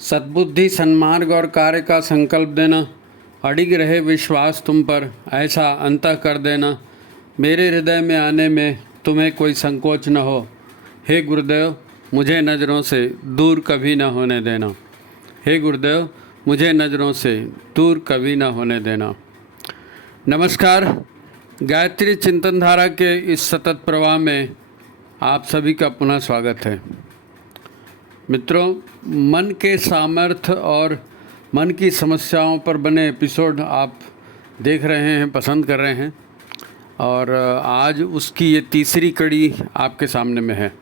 सद्बुद्धि, सन्मार्ग और कार्य का संकल्प देना, अडिग रहे विश्वास तुम पर, ऐसा अंतः कर देना, मेरे हृदय में आने में तुम्हें कोई संकोच न हो। हे गुरुदेव, मुझे नज़रों से दूर कभी न होने देना। हे गुरुदेव, मुझे नज़रों से दूर कभी न होने देना। नमस्कार। गायत्री चिंतन धारा के इस सतत प्रवाह में आप सभी का पुनः स्वागत है। मित्रों, मन के सामर्थ्य और मन की समस्याओं पर बने एपिसोड आप देख रहे हैं, पसंद कर रहे हैं, और आज उसकी ये तीसरी कड़ी आपके सामने में है।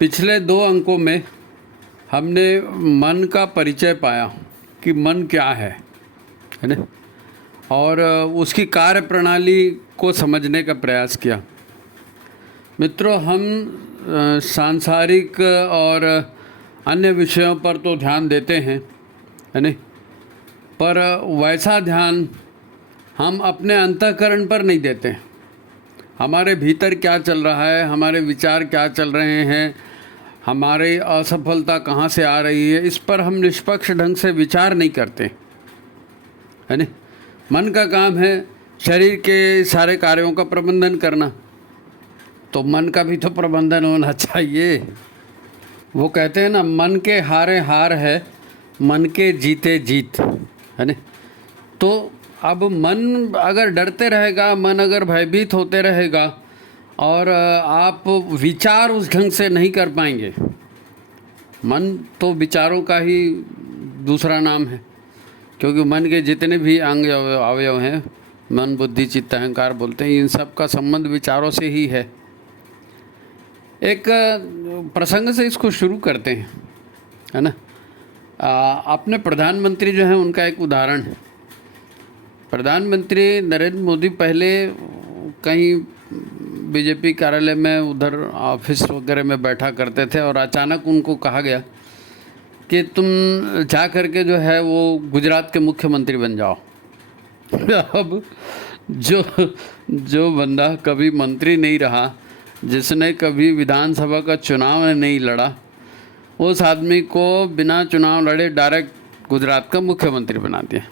पिछले 2 अंकों में हमने मन का परिचय पाया कि मन क्या है ना, और उसकी कार्य प्रणाली को समझने का प्रयास किया। मित्रों, हम सांसारिक और अन्य विषयों पर तो ध्यान देते हैं, है नहीं, पर वैसा ध्यान हम अपने अंतःकरण पर नहीं देते। हमारे भीतर क्या चल रहा है, हमारे विचार क्या चल रहे हैं, हमारी असफलता कहाँ से आ रही है, इस पर हम निष्पक्ष ढंग से विचार नहीं करते, है नहीं। मन का काम है शरीर के सारे कार्यों का प्रबंधन करना, तो मन का भी तो प्रबंधन होना चाहिए। वो कहते हैं ना, मन के हारे हार है, मन के जीते जीत, है ना। तो अब मन अगर डरते रहेगा, मन अगर भयभीत होते रहेगा और आप विचार उस ढंग से नहीं कर पाएंगे। मन तो विचारों का ही दूसरा नाम है, क्योंकि मन के जितने भी अंग अवयव हैं, मन, बुद्धि, चित्त, अहंकार बोलते हैं, इन सब का संबंध विचारों से ही है। एक प्रसंग से इसको शुरू करते हैं, है ना। अपने प्रधानमंत्री जो हैं उनका एक उदाहरण है। प्रधानमंत्री नरेंद्र मोदी पहले कहीं बीजेपी कार्यालय में उधर ऑफिस वगैरह में बैठा करते थे, और अचानक उनको कहा गया कि तुम जा कर के जो है वो गुजरात के मुख्यमंत्री बन जाओ। अब जो बंदा कभी मंत्री नहीं रहा, जिसने कभी विधानसभा का चुनाव नहीं लड़ा, उस आदमी को बिना चुनाव लड़े डायरेक्ट गुजरात का मुख्यमंत्री बना दिया।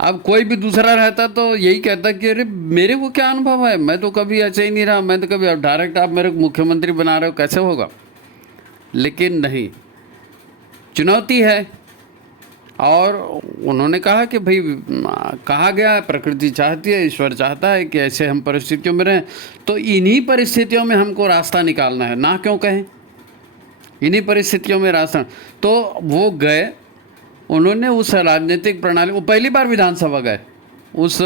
अब कोई भी दूसरा रहता तो यही कहता कि अरे मेरे को क्या अनुभव है, मैं तो कभी ऐसे ही नहीं रहा, मैं तो कभी, अब डायरेक्ट आप मेरे को मुख्यमंत्री बना रहे हो, कैसे होगा। लेकिन नहीं, चुनौती है। और उन्होंने कहा कि भाई, कहा गया प्रकृति चाहती है, ईश्वर चाहता है कि ऐसे हम परिस्थितियों में रहें, तो इन्हीं परिस्थितियों में हमको रास्ता निकालना है, ना क्यों कहें, इन्हीं परिस्थितियों में रास्ता। तो वो गए, उन्होंने उस राजनीतिक प्रणाली, वो पहली बार विधानसभा गए, उस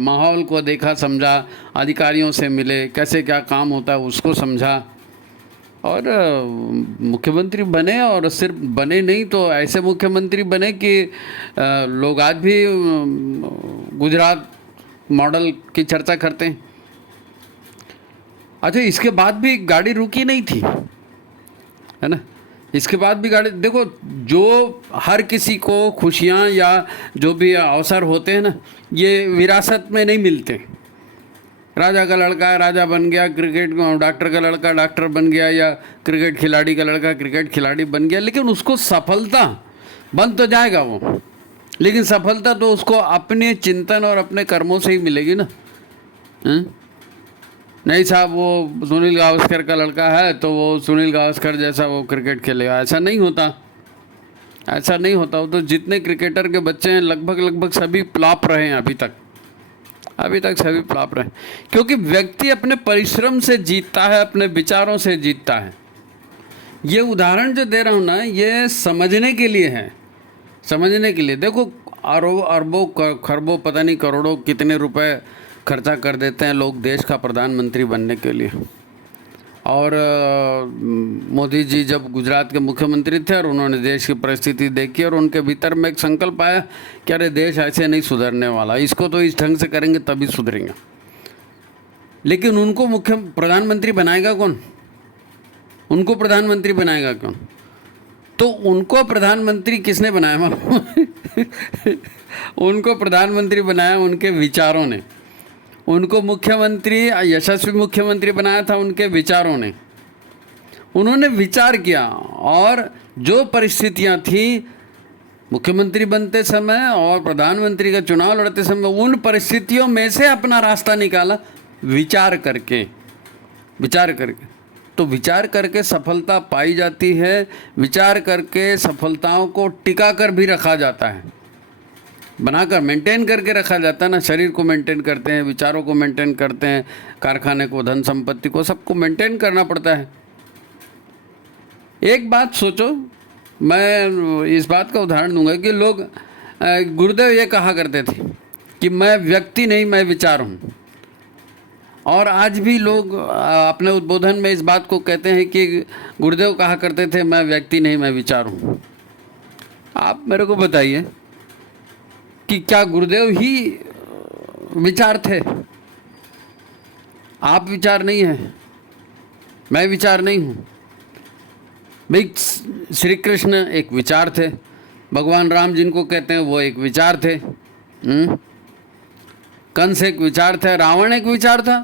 माहौल को देखा, समझा, अधिकारियों से मिले, कैसे क्या काम होता है उसको समझा, और मुख्यमंत्री बने। और सिर्फ बने नहीं तो ऐसे मुख्यमंत्री बने कि लोग आज भी गुजरात मॉडल की चर्चा करते हैं। अच्छा, इसके बाद भी गाड़ी रुकी नहीं थी, है ना। इसके बाद भी गाड़ी, देखो, जो हर किसी को खुशियाँ या जो भी अवसर होते हैं ना, ये विरासत में नहीं मिलते। राजा का लड़का राजा बन गया, क्रिकेट डॉक्टर का लड़का डॉक्टर बन गया, या क्रिकेट खिलाड़ी का लड़का क्रिकेट खिलाड़ी बन गया, लेकिन उसको सफलता, बन तो जाएगा वो, लेकिन सफलता तो उसको अपने चिंतन और अपने कर्मों से ही मिलेगी ना। नहीं साहब, वो सुनील गावस्कर का लड़का है तो वो सुनील गावस्कर जैसा वो क्रिकेट खेलेगा, ऐसा नहीं होता, ऐसा नहीं होता। वो तो जितने क्रिकेटर के बच्चे हैं लगभग सभी फ्लॉप रहे हैं अभी तक सभी फ्लॉप रहे, क्योंकि व्यक्ति अपने परिश्रम से जीतता है, अपने विचारों से जीतता है। ये उदाहरण जो दे रहा हूँ ना, ये समझने के लिए है, समझने के लिए। देखो, अरबों खरबों पता नहीं करोड़ों कितने रुपए खर्चा कर देते हैं लोग देश का प्रधानमंत्री बनने के लिए। और मोदी जी जब गुजरात के मुख्यमंत्री थे और उन्होंने देश की परिस्थिति देखी, और उनके भीतर में एक संकल्प आया कि अरे देश ऐसे नहीं सुधरने वाला, इसको तो इस ढंग से करेंगे तभी सुधरेंगे। लेकिन उनको प्रधानमंत्री बनाएगा कौन, उनको प्रधानमंत्री बनाएगा कौन? तो उनको प्रधानमंत्री किसने बनाया मालूम? उनको प्रधानमंत्री बनाया उनके विचारों ने, उनको मुख्यमंत्री, यशस्वी मुख्यमंत्री बनाया था उनके विचारों ने। उन्होंने विचार किया और जो परिस्थितियां थी मुख्यमंत्री बनते समय और प्रधानमंत्री का चुनाव लड़ते समय, उन परिस्थितियों में से अपना रास्ता निकाला विचार करके। तो विचार करके सफलता पाई जाती है, विचार करके सफलताओं को टिका कर भी रखा जाता है, बनाकर मेंटेन करके रखा जाता है ना। शरीर को मेंटेन करते हैं, विचारों को मेंटेन करते हैं, कारखाने को, धन संपत्ति को, सबको मेंटेन करना पड़ता है। एक बात सोचो, मैं इस बात का उदाहरण दूंगा कि लोग, गुरुदेव ये कहा करते थे कि मैं व्यक्ति नहीं, मैं विचार हूँ। और आज भी लोग अपने उद्बोधन में इस बात को कहते हैं कि गुरुदेव कहा करते थे मैं व्यक्ति नहीं, मैं विचार हूँ। आप मेरे को बताइए कि क्या गुरुदेव ही विचार थे? आप विचार नहीं हैं, मैं विचार नहीं हूँ भाई। श्री कृष्ण एक विचार थे, भगवान राम जिनको कहते हैं वो एक विचार थे, कंस एक विचार था, रावण एक विचार था,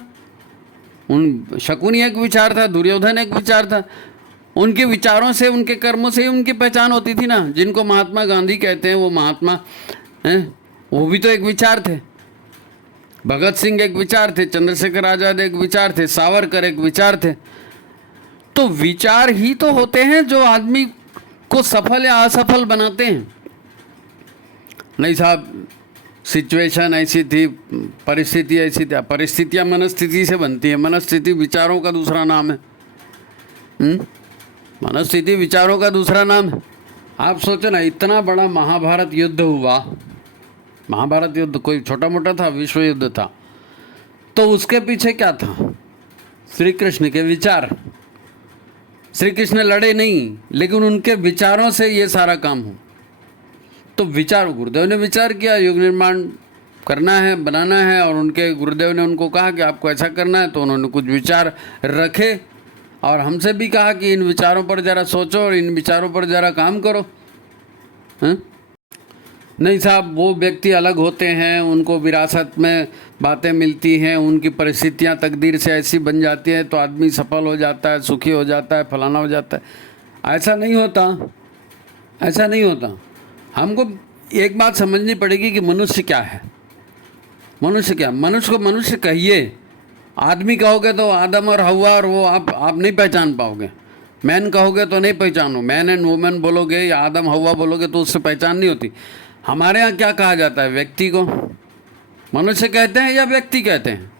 शकुनी एक विचार था, दुर्योधन एक विचार था। उनके विचारों से, उनके कर्मों से ही उनकी पहचान होती थी ना। जिनको महात्मा गांधी कहते हैं वो महात्मा हैं, वो भी तो एक विचार थे। भगत सिंह एक विचार थे, चंद्रशेखर आजाद एक विचार थे, सावरकर एक विचार थे। तो विचार ही तो होते हैं जो आदमी को सफल या असफल बनाते हैं। नहीं साहब, सिचुएशन ऐसी थी, परिस्थिति ऐसी थी। परिस्थितियाँ मनस्थिति से बनती है, मनस्थिति विचारों का दूसरा नाम है। मनस्थिति विचारों का दूसरा नाम है। आप सोचो ना, इतना बड़ा महाभारत युद्ध हुआ, महाभारत युद्ध कोई छोटा मोटा था, विश्व युद्ध था, तो उसके पीछे क्या था? श्री कृष्ण के विचार। श्री कृष्ण लड़े नहीं, लेकिन उनके विचारों से ये सारा काम हो। तो विचार, गुरुदेव ने विचार किया, युग निर्माण करना है, बनाना है, और उनके गुरुदेव ने उनको कहा कि आपको ऐसा करना है, तो उन्होंने कुछ विचार रखे और हमसे भी कहा कि इन विचारों पर ज़रा सोचो और इन विचारों पर ज़रा काम करो। नहीं साहब, वो व्यक्ति अलग होते हैं, उनको विरासत में बातें मिलती हैं, उनकी परिस्थितियां तकदीर से ऐसी बन जाती है तो आदमी सफल हो जाता है, सुखी हो जाता है, फलाना हो जाता है। ऐसा नहीं होता, ऐसा नहीं होता। हमको एक बात समझनी पड़ेगी कि मनुष्य क्या है। मनुष्य क्या? मनुष्य को मनुष्य कहिए, आदमी कहोगे तो आदम और हवा और वो आप नहीं पहचान पाओगे। मैन कहोगे तो नहीं पहचानो, मैन एंड वुमेन बोलोगे या आदम हवा बोलोगे तो उससे पहचान नहीं होती। हमारे यहाँ क्या कहा जाता है? व्यक्ति को मनुष्य कहते हैं या व्यक्ति कहते हैं?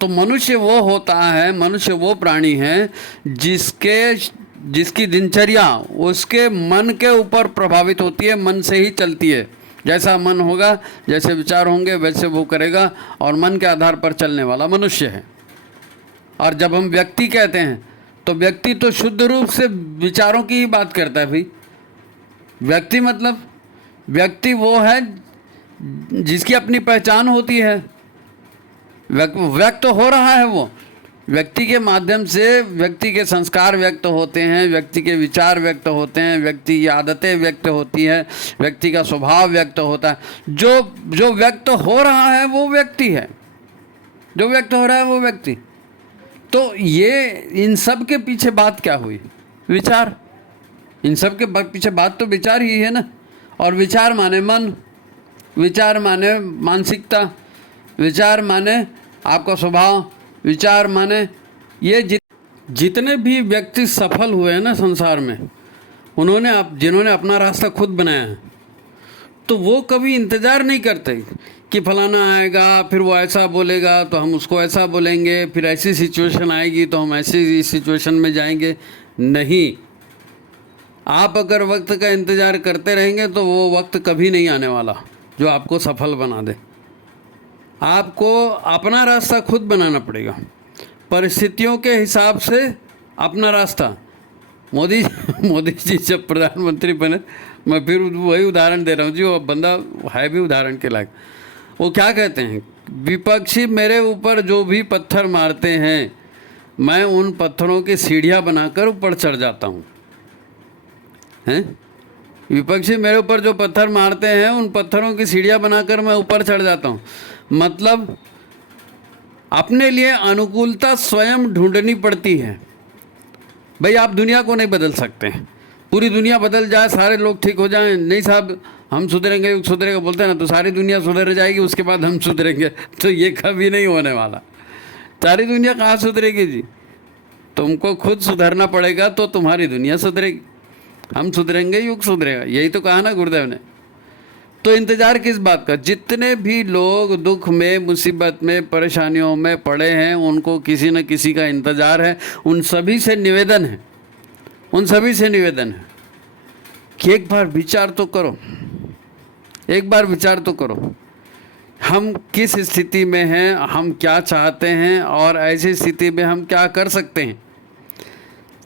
तो मनुष्य वो होता है, मनुष्य वो प्राणी है जिसकी दिनचर्या उसके मन के ऊपर प्रभावित होती है, मन से ही चलती है। जैसा मन होगा, जैसे विचार होंगे, वैसे वो करेगा, और मन के आधार पर चलने वाला मनुष्य है। और जब हम व्यक्ति कहते हैं तो व्यक्ति तो शुद्ध रूप से विचारों की ही बात करता है भाई। व्यक्ति मतलब व्यक्ति वो है जिसकी अपनी पहचान होती है, व्यक्त हो रहा है। वो व्यक्ति के माध्यम से व्यक्ति के संस्कार व्यक्त होते हैं, व्यक्ति के विचार व्यक्त होते हैं, व्यक्ति की आदतें व्यक्त होती हैं, व्यक्ति का स्वभाव व्यक्त होता है। जो व्यक्त हो रहा है वो व्यक्ति है, जो व्यक्त हो रहा है वो व्यक्ति। तो ये इन सब के पीछे बात क्या हुई? विचार। इन सब के पीछे बात तो विचार ही है ना। और विचार माने मन, विचार माने मानसिकता, विचार माने आपका स्वभाव, विचार माने ये जितने भी व्यक्ति सफल हुए हैं ना संसार में, जिन्होंने अपना रास्ता खुद बनाया है, तो वो कभी इंतज़ार नहीं करते कि फलाना आएगा फिर वो ऐसा बोलेगा तो हम उसको ऐसा बोलेंगे, फिर ऐसी सिचुएशन आएगी तो हम ऐसी सिचुएशन में जाएंगे। नहीं, आप अगर वक्त का इंतज़ार करते रहेंगे तो वो वक्त कभी नहीं आने वाला जो आपको सफल बना दे। आपको अपना रास्ता खुद बनाना पड़ेगा, परिस्थितियों के हिसाब से अपना रास्ता। मोदी जी जब प्रधानमंत्री बने, मैं फिर वही उदाहरण दे रहा हूँ जी, वो बंदा है भी उदाहरण के लायक। वो क्या कहते हैं? विपक्षी मेरे ऊपर जो भी पत्थर मारते हैं, मैं उन पत्थरों की सीढ़ियाँ बनाकर ऊपर चढ़ जाता हूँ। हैं? विपक्षी मेरे ऊपर जो पत्थर मारते हैं, उन पत्थरों की सीढ़ियाँ बनाकर मैं ऊपर चढ़ जाता हूँ। मतलब अपने लिए अनुकूलता स्वयं ढूंढनी पड़ती है। भाई आप दुनिया को नहीं बदल सकते हैं, पूरी दुनिया बदल जाए, सारे लोग ठीक हो जाएं, नहीं साहब हम सुधरेंगे, युग सुधरेगा बोलते हैं ना, तो सारी दुनिया सुधर जाएगी, उसके बाद हम सुधरेंगे, तो ये कभी नहीं होने वाला। सारी दुनिया कहाँ सुधरेगी जी? तुमको खुद सुधरना पड़ेगा तो तुम्हारी दुनिया सुधरेगी। हम सुधरेंगे, युग सुधरेगा, यही तो कहा ना गुरुदेव ने। तो इंतज़ार किस बात का? जितने भी लोग दुख में, मुसीबत में, परेशानियों में पड़े हैं, उनको किसी न किसी का इंतज़ार है। उन सभी से निवेदन है, उन सभी से निवेदन है कि एक बार विचार तो करो, एक बार विचार तो करो, हम किस स्थिति में हैं, हम क्या चाहते हैं और ऐसी स्थिति में हम क्या कर सकते हैं।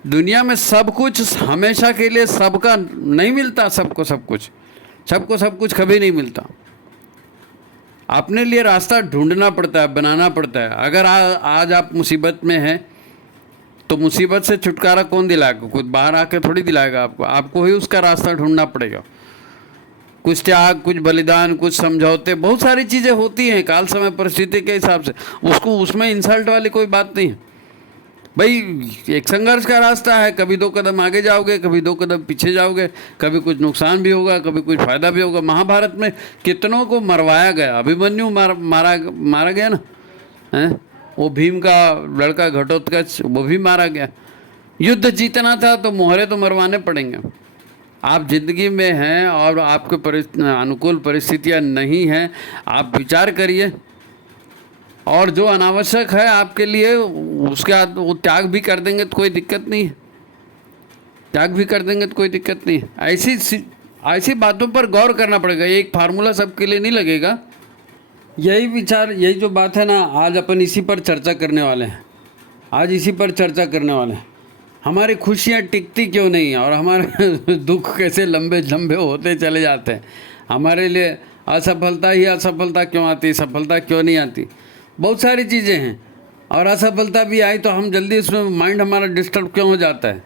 दुनिया में सब कुछ हमेशा के लिए सबका नहीं मिलता, सबको सब कुछ, सबको सब कुछ कभी नहीं मिलता। अपने लिए रास्ता ढूंढना पड़ता है, बनाना पड़ता है। अगर आज आप मुसीबत में हैं तो मुसीबत से छुटकारा कौन दिलाएगा? कुछ बाहर आके थोड़ी दिलाएगा आपको, आपको ही उसका रास्ता ढूंढना पड़ेगा। कुछ त्याग, कुछ बलिदान, कुछ समझौते, बहुत सारी चीज़ें होती हैं काल समय परिस्थिति के हिसाब से। उसको उसमें इंसल्ट वाली कोई बात नहीं है भाई। एक संघर्ष का रास्ता है, कभी 2 कदम आगे जाओगे, कभी 2 कदम पीछे जाओगे, कभी कुछ नुकसान भी होगा, कभी कुछ फायदा भी होगा। महाभारत में कितनों को मरवाया गया, अभिमन्यु मारा गया ना, हैं? वो भीम का लड़का घटोत्कच, वो भी मारा गया। युद्ध जीतना था तो मोहरे तो मरवाने पड़ेंगे। आप जिंदगी में हैं और आपके अनुकूल परिस्थितियां नहीं हैं, आप विचार करिए, और जो अनावश्यक है आपके लिए उसके वो त्याग भी कर देंगे तो कोई दिक्कत नहीं है, त्याग भी कर देंगे तो कोई दिक्कत नहीं है। ऐसी बातों पर गौर करना पड़ेगा, एक फार्मूला सबके लिए नहीं लगेगा। यही विचार, यही जो बात है ना, आज अपन इसी पर चर्चा करने वाले हैं, आज इसी पर चर्चा करने वाले हैं। हमारी खुशियाँ टिकती क्यों नहीं और हमारे दुख कैसे लंबे लंबे होते चले जाते हैं। हमारे लिए असफलता ही असफलता क्यों आती, सफलता क्यों नहीं आती। बहुत सारी चीज़ें हैं, और असफलता भी आई तो हम जल्दी उसमें माइंड हमारा डिस्टर्ब क्यों हो जाता है।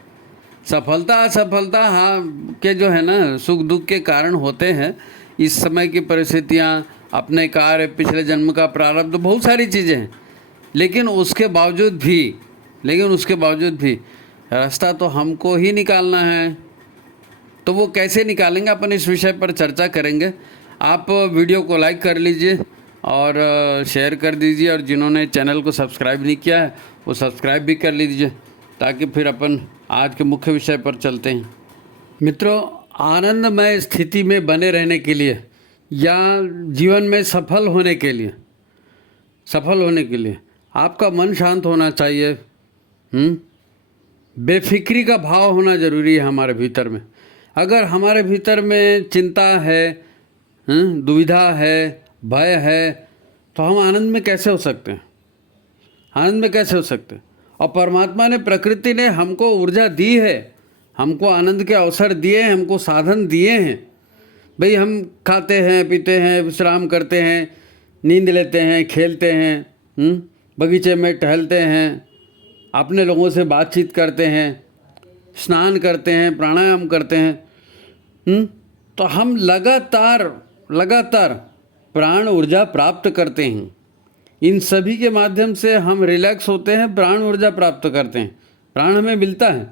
सफलता असफलता हाँ के जो है ना, सुख दुख के कारण होते हैं। इस समय की परिस्थितियाँ, अपने कार्य, पिछले जन्म का प्रारब्ध, बहुत सारी चीज़ें हैं। लेकिन उसके बावजूद भी रास्ता तो हमको ही निकालना है। तो वो कैसे निकालेंगे, अपन इस विषय पर चर्चा करेंगे। आप वीडियो को लाइक कर लीजिए और शेयर कर दीजिए, और जिन्होंने चैनल को सब्सक्राइब नहीं किया है वो सब्सक्राइब भी कर लीजिए, ताकि फिर अपन आज के मुख्य विषय पर चलते हैं। मित्रों, आनंदमय स्थिति में बने रहने के लिए या जीवन में सफल होने के लिए आपका मन शांत होना चाहिए। बेफिक्री का भाव होना ज़रूरी है हमारे भीतर में। अगर हमारे भीतर में चिंता है, दुविधा है, भय है, तो हम आनंद में कैसे हो सकते हैं? आनंद में कैसे हो सकते हैं? और परमात्मा ने, प्रकृति ने हमको ऊर्जा दी है, हमको आनंद के अवसर दिए हैं, हमको साधन दिए हैं। भाई हम खाते हैं, पीते हैं, विश्राम करते हैं, नींद लेते हैं, खेलते हैं, बगीचे में टहलते हैं, अपने लोगों से बातचीत करते हैं, स्नान करते हैं, प्राणायाम करते हैं। तो हम लगातार प्राण ऊर्जा प्राप्त करते हैं। इन सभी के माध्यम से हम रिलैक्स होते हैं, प्राण ऊर्जा प्राप्त करते हैं, प्राण हमें मिलता है।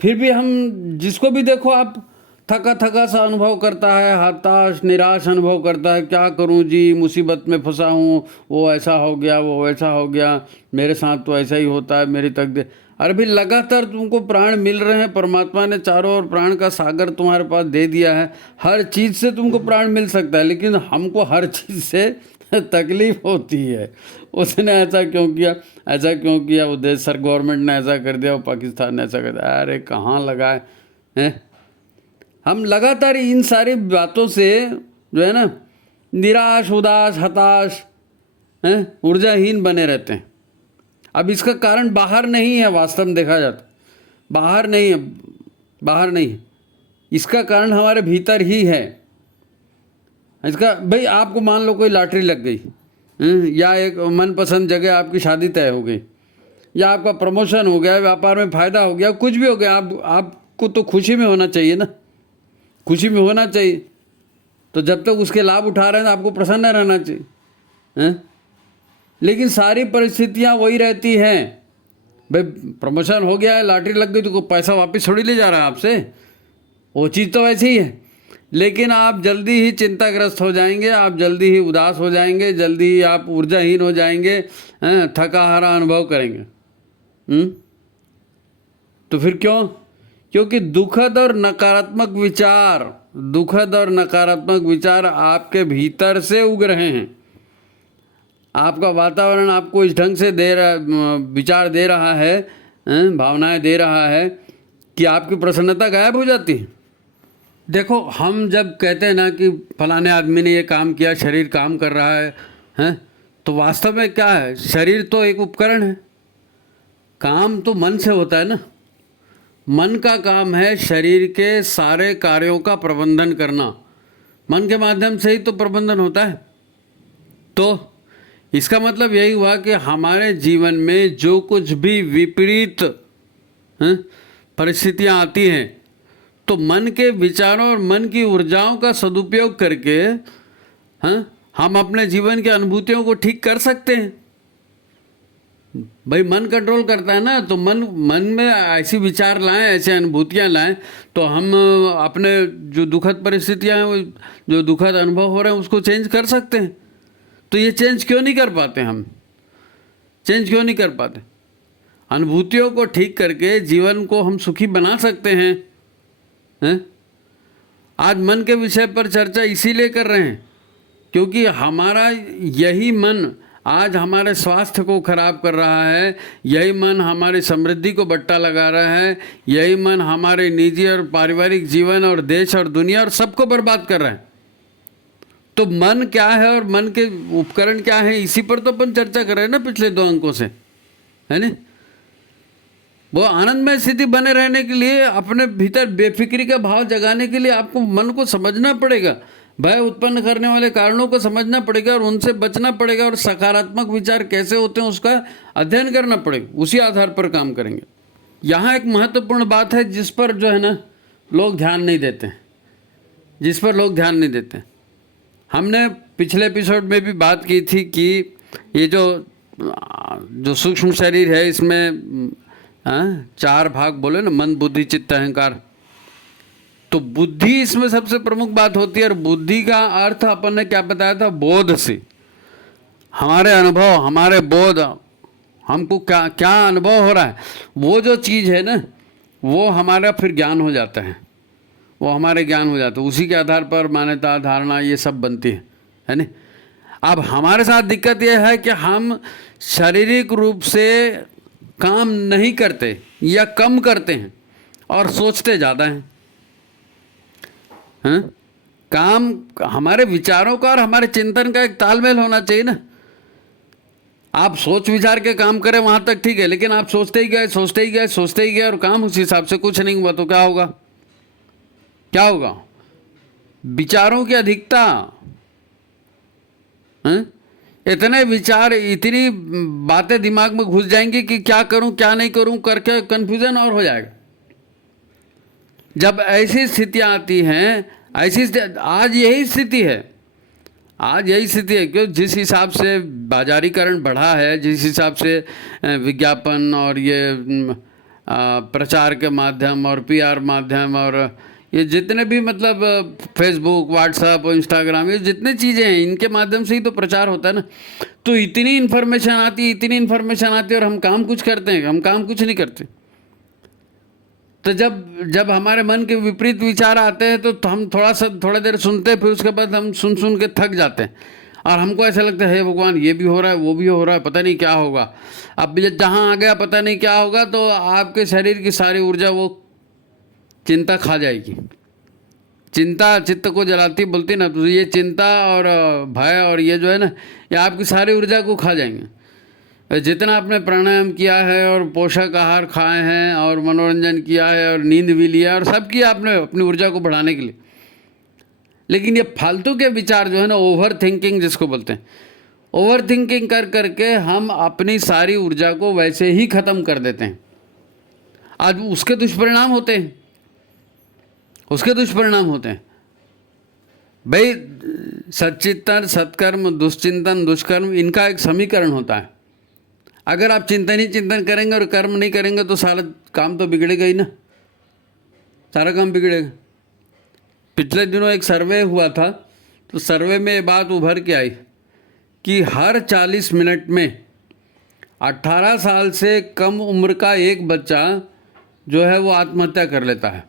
फिर भी हम, जिसको भी देखो आप, थका सा अनुभव करता है, हताश निराश अनुभव करता है। क्या करूं जी, मुसीबत में फंसा हूं, वो ऐसा हो गया, वो वैसा हो गया, मेरे साथ तो ऐसा ही होता है, मेरी तकदीर। अरे भी लगातार तुमको प्राण मिल रहे हैं, परमात्मा ने चारों ओर प्राण का सागर तुम्हारे पास दे दिया है। हर चीज़ से तुमको प्राण मिल सकता है, लेकिन हमको हर चीज़ से तकलीफ होती है। उसने ऐसा क्यों किया, वो देश सर गवर्नमेंट ने ऐसा कर दिया, वो पाकिस्तान ने ऐसा कर दिया। अरे कहाँ लगाए हैं। हम लगातार इन सारी बातों से जो है ना, निराश, उदास, हताश, ऊर्जाहीन बने रहते हैं। अब इसका कारण बाहर नहीं है, वास्तव में देखा जाता बाहर नहीं है, इसका कारण हमारे भीतर ही है। इसका, भाई आपको मान लो कोई लॉटरी लग गई, या एक मनपसंद जगह आपकी शादी तय हो गई, या आपका प्रमोशन हो गया, व्यापार में फ़ायदा हो गया, कुछ भी हो गया, आपको तो खुशी में होना चाहिए ना, खुशी में होना चाहिए। तो जब तक उसके लाभ उठा रहे हैं तो आपको प्रसन्न रहना चाहिए, हैं? लेकिन सारी परिस्थितियां वही रहती हैं, भाई प्रमोशन हो गया है, लॉटरी लग गई तो कोई पैसा वापस थोड़ी ले जा रहा है आपसे, वो चीज़ तो वैसे ही है। लेकिन आप जल्दी ही चिंताग्रस्त हो जाएंगे, आप जल्दी ही उदास हो जाएंगे, जल्दी ही आप ऊर्जाहीन हो जाएंगे, थका हारा अनुभव करेंगे। तो फिर क्यों? क्योंकि दुखद और नकारात्मक विचार आपके भीतर से उग रहे हैं। आपका वातावरण आपको इस ढंग से विचार दे रहा है, भावनाएं दे रहा है कि आपकी प्रसन्नता गायब हो जाती है। देखो, हम जब कहते हैं ना कि फलाने आदमी ने ये काम किया, शरीर काम कर रहा है, तो वास्तव में क्या है? शरीर तो एक उपकरण है, काम तो मन से होता है ना। मन का काम है शरीर के सारे कार्यों का प्रबंधन करना, मन के माध्यम से ही तो प्रबंधन होता है। तो इसका मतलब यही हुआ कि हमारे जीवन में जो कुछ भी विपरीत परिस्थितियां आती हैं, तो मन के विचारों और मन की ऊर्जाओं का सदुपयोग करके हम अपने जीवन की अनुभूतियों को ठीक कर सकते हैं। भाई मन कंट्रोल करता है ना, तो मन में ऐसी विचार लाएं, ऐसे अनुभूतियां लाएं, तो हम अपने जो दुखद परिस्थितियां हैं, जो दुखद अनुभव हो रहे हैं, उसको चेंज कर सकते हैं। तो ये चेंज क्यों नहीं कर पाते? हम चेंज क्यों नहीं कर पाते? अनुभूतियों को ठीक करके जीवन को हम सुखी बना सकते हैं। आज मन के विषय पर चर्चा इसीलिए कर रहे हैं क्योंकि हमारा यही मन आज हमारे स्वास्थ्य को खराब कर रहा है, यही मन हमारी समृद्धि को बट्टा लगा रहा है, यही मन हमारे निजी और पारिवारिक जीवन और देश और दुनिया और सबको बर्बाद कर रहा है। तो मन क्या है और मन के उपकरण क्या है, इसी पर तो अपन चर्चा कर रहे हैं ना पिछले 2 अंकों से, है ना। वो आनंदमय स्थिति बने रहने के लिए, अपने भीतर बेफिक्री का भाव जगाने के लिए आपको मन को समझना पड़ेगा, भय उत्पन्न करने वाले कारणों को समझना पड़ेगा और उनसे बचना पड़ेगा, और सकारात्मक विचार कैसे होते हैं उसका अध्ययन करना पड़ेगा, उसी आधार पर काम करेंगे। यहाँ एक महत्वपूर्ण बात है जिस पर जो है ना लोग ध्यान नहीं देते, हमने पिछले एपिसोड में भी बात की थी कि ये जो सूक्ष्म शरीर है, इसमें 4 भाग बोले ना, मन बुद्धि चित्त अहंकार। तो बुद्धि इसमें सबसे प्रमुख बात होती है, और बुद्धि का अर्थ अपन ने क्या बताया था? बोध से। हमारे अनुभव, हमारे बोध, हमको क्या क्या अनुभव हो रहा है, वो जो चीज़ है ना, वो हमारा फिर ज्ञान हो जाता है, वो हमारे ज्ञान हो जाता है। उसी के आधार पर मान्यता, धारणा, ये सब बनती है ना। अब हमारे साथ दिक्कत ये है कि हम शारीरिक रूप से काम नहीं करते या कम करते हैं और सोचते ज़्यादा हैं। काम हमारे विचारों का और हमारे चिंतन का एक तालमेल होना चाहिए ना। आप सोच विचार के काम करें वहाँ तक ठीक है, लेकिन आप सोचते ही गए और काम उस हिसाब से कुछ नहीं हुआ, तो क्या होगा? विचारों की अधिकता, इतने विचार, इतनी बातें दिमाग में घुस जाएंगी कि क्या करूं क्या नहीं करूं करके कंफ्यूजन और हो जाएगा। जब ऐसी स्थितियां आती हैं, आज यही स्थिति है क्यों? जिस हिसाब से बाजारीकरण बढ़ा है, जिस हिसाब से विज्ञापन और ये प्रचार के माध्यम और PR माध्यम और ये जितने भी मतलब फेसबुक, व्हाट्सएप, इंस्टाग्राम, ये जितने चीज़ें हैं, इनके माध्यम से ही तो प्रचार होता है ना। तो इतनी इन्फॉर्मेशन आती है और हम काम कुछ करते हैं? हम काम कुछ नहीं करते। तो जब हमारे मन के विपरीत विचार आते हैं तो हम थोड़ा देर सुनते हैं, फिर उसके बाद हम सुन के थक जाते हैं और हमको ऐसा लगता है, हे भगवान, ये भी हो रहा है, वो भी हो रहा है, पता नहीं क्या होगा। अब जहाँ आ गया पता नहीं क्या होगा, तो आपके शरीर की सारी ऊर्जा वो चिंता खा जाएगी। चिंता चित्त को जलाती बोलती ना, तो ये चिंता और भय और ये जो है ना, ये आपकी सारी ऊर्जा को खा जाएंगे। जितना आपने प्राणायाम किया है और पोषक आहार खाए हैं और मनोरंजन किया है और नींद भी लिया और सब किया आपने अपनी ऊर्जा को बढ़ाने के लिए, लेकिन ये फालतू के विचार जो है ना, ओवर थिंकिंग जिसको बोलते हैं, ओवर थिंकिंग कर करके हम अपनी सारी ऊर्जा को वैसे ही ख़त्म कर देते हैं। आज उसके दुष्परिणाम होते हैं, भाई। सच्चिंतन, सत्कर्म, दुश्चिंतन, दुष्कर्म, इनका एक समीकरण होता है। अगर आप चिंतन ही चिंतन करेंगे और कर्म नहीं करेंगे तो सारा काम तो बिगड़ेगा ही ना, सारा काम बिगड़ेगा। पिछले दिनों एक सर्वे हुआ था, तो सर्वे में ये बात उभर के आई कि हर 40 मिनट में 18 साल से कम उम्र का एक बच्चा जो है वो आत्महत्या कर लेता है।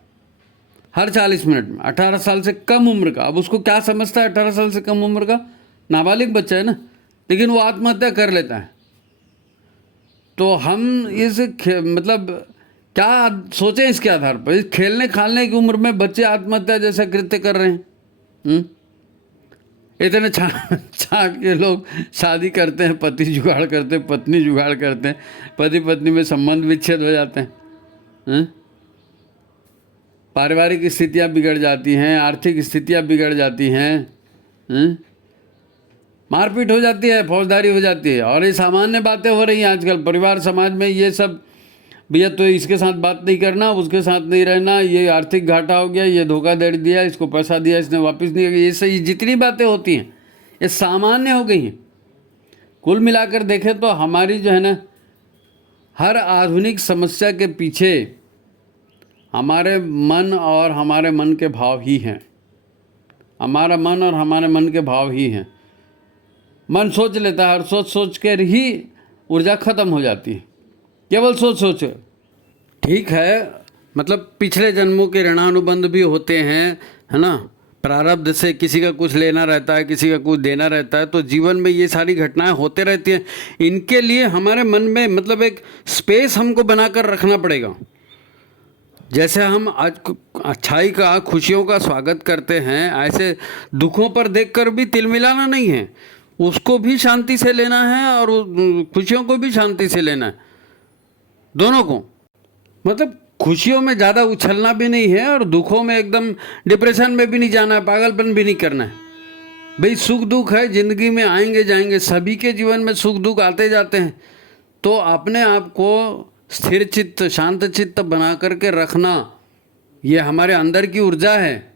हर 40 मिनट में 18 साल से कम उम्र का। अब उसको क्या समझता है 18 साल से कम उम्र का? नाबालिग बच्चा है ना, लेकिन वो आत्महत्या कर लेता है। तो हम इस मतलब क्या सोचें इसके आधार पर? इस खेलने खालने की उम्र में बच्चे आत्महत्या जैसा कृत्य कर रहे हैं। इतने छाट के लोग शादी करते हैं, पति जुगाड़ करते हैं, पत्नी जुगाड़ करते हैं, पति पत्नी में संबंध विच्छेद हो जाते हैं, पारिवारिक स्थितियां बिगड़ जाती हैं, आर्थिक स्थितियां बिगड़ जाती हैं, मारपीट हो जाती है, फौजदारी हो जाती है। और ये सामान्य बातें हो रही हैं आजकल परिवार समाज में। ये सब भैया तो इसके साथ बात नहीं करना, उसके साथ नहीं रहना, ये आर्थिक घाटा हो गया, ये धोखाधड़ी दिया, इसको पैसा दिया, इसने वापस नहीं किया, ये सही जितनी बातें होती हैं ये सामान्य हो गई हैं। कुल मिलाकर देखें तो हमारी जो है ना, हर आधुनिक समस्या के पीछे हमारे मन और हमारे मन के भाव ही हैं। हमारा मन और हमारे मन के भाव ही हैं। मन सोच लेता है और सोच सोच कर ही ऊर्जा खत्म हो जाती है, केवल सोच सोच। ठीक है, मतलब पिछले जन्मों के ऋणानुबंध भी होते हैं, है ना, प्रारब्ध से किसी का कुछ लेना रहता है, किसी का कुछ देना रहता है, तो जीवन में ये सारी घटनाएं होते रहती हैं। इनके लिए हमारे मन में मतलब एक स्पेस हमको बनाकर रखना पड़ेगा। जैसे हम आज अच्छाई का, खुशियों का स्वागत करते हैं, ऐसे दुखों पर देखकर भी तिलमिलाना नहीं है, उसको भी शांति से लेना है और खुशियों को भी शांति से लेना है, दोनों को। मतलब खुशियों में ज़्यादा उछलना भी नहीं है और दुखों में एकदम डिप्रेशन में भी नहीं जाना है, पागलपन भी नहीं करना है। भाई सुख दुख है, ज़िंदगी में आएंगे जाएंगे, सभी के जीवन में सुख दुख आते जाते हैं। तो अपने आप को स्थिर चित्त, शांत चित्त बना करके रखना, ये हमारे अंदर की ऊर्जा है